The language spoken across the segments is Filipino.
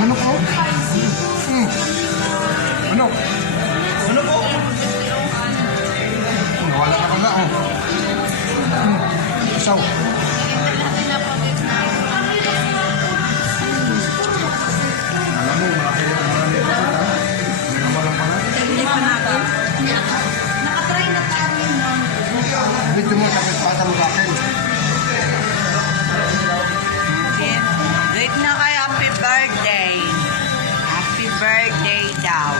Ano po? Ano? Ano po? Nawala ka pala, oh. Isaw. Alam mo, marami pa ha? Nawalan pa na. Hindi pa natin. Nakatry na tayo ng Video mo, kapit pa sa lugakin. Wait na kayo, happy birthday. Happy birthday daw.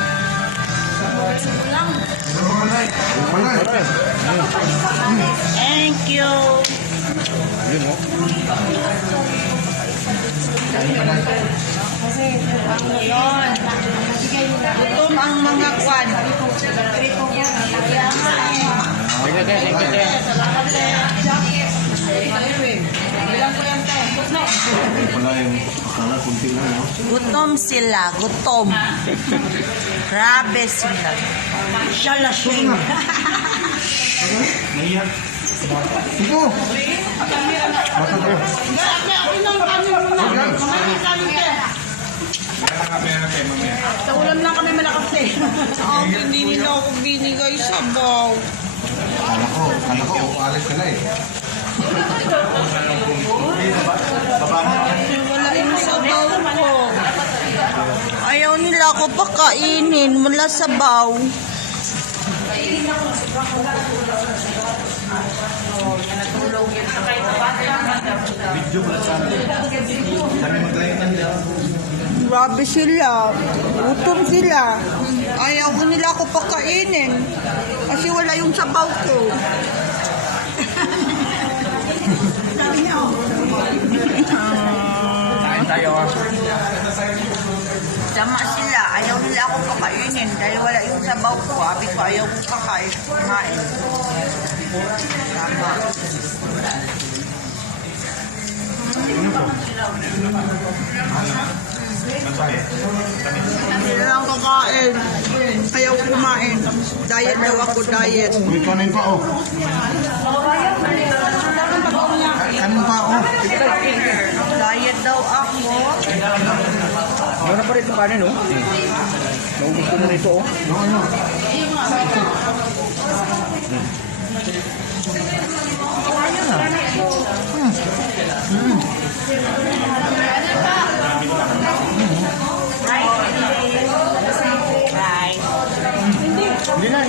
Thank you. Yun, oh. Yun. Gutom ang mga kwan. Wala yung akala, kunti lang, no? Gutom sila, gutom. Grabe sila. Shalashin. Ito! Basta to. Sa ulam lang kami malakas eh. Hindi nila ako binigay sa baw. Kala ko, alis ka na eh. Wala yung sabaw ko. Ayaw nila ako pakainin mula sa baw. Video pala sa amin. Kami mag-layan lang. Grabe sila. Gutom sila. Ayaw nila ako pakainin. Kasi wala yung sabaw ko. Kain tayo, ah. Tama sila. Ayaw nila ako pakainin dahil wala yung sabaw ko. Sabi ko ayaw ko kumain. Tama. Hindi lang kakain. Ayaw kumain. Diet daw ako, diet. Uy, kanin pa, oh. Kanin pa, oh. Diet daw ako. Meron pa rin itong kanin, no? Naubos ko na rito, oh. Ano? Hindi na.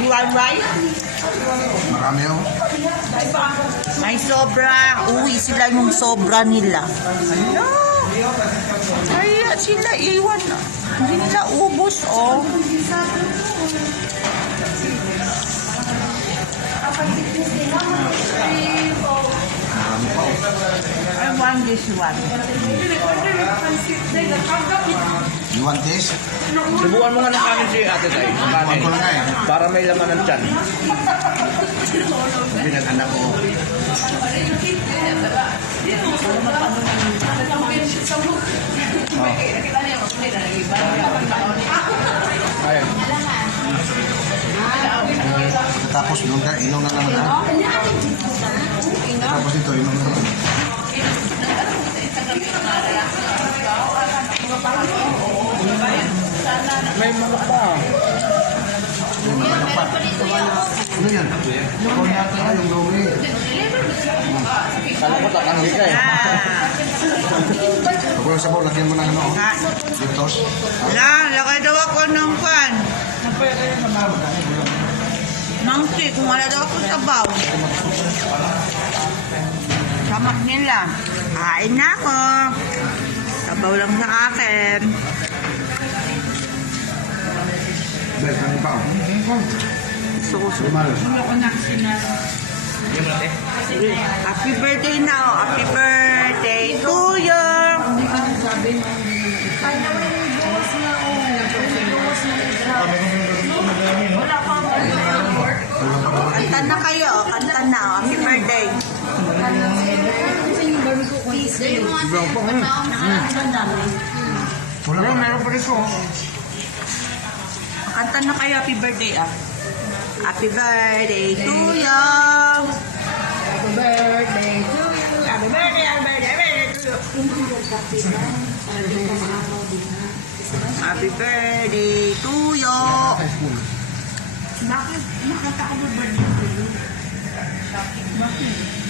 You want rice? Marami, oh. May sobra. Uwi sila yung sobra nila. Kaya sila iwan. Hindi nila ubos, oh. I want this one. You want this? Subukan mo nga ng kanin si ate tayo. Ng kanin. Kuwan ko lang eh. Para may laman ng tiyan. Sabi ng anak ko. Ayan. Tapos inom na naman, ha? Tapos ito, inom na naman. May manok pa. Yung ano pa. Ano yan? Yung yata yung gawin. Kala ko tatanggi ka eh. Ako yung sabaw, lagyan mo ng ano. Litos. Lagay daw ako ng pan. Mangsi, kung wala daw ako sabaw. Samak nila. Kain na ako. Sabaw lang sa akin. Dahil, kanin pa, oh. Suso. Lumal. Happy birthday na, oh. Happy birthday to you. Kanta na kayo, kanta na. Happy birthday. Ibang pa, Ang dami. Wala, meron pa rin ko. Kanta na kayo, happy birthday ah. Happy birthday to you. Happy birthday to you. Happy birthday, happy birthday, happy birthday to you. Happy birthday to you. Bakit? Nakanta ko birthday to you. Bakit?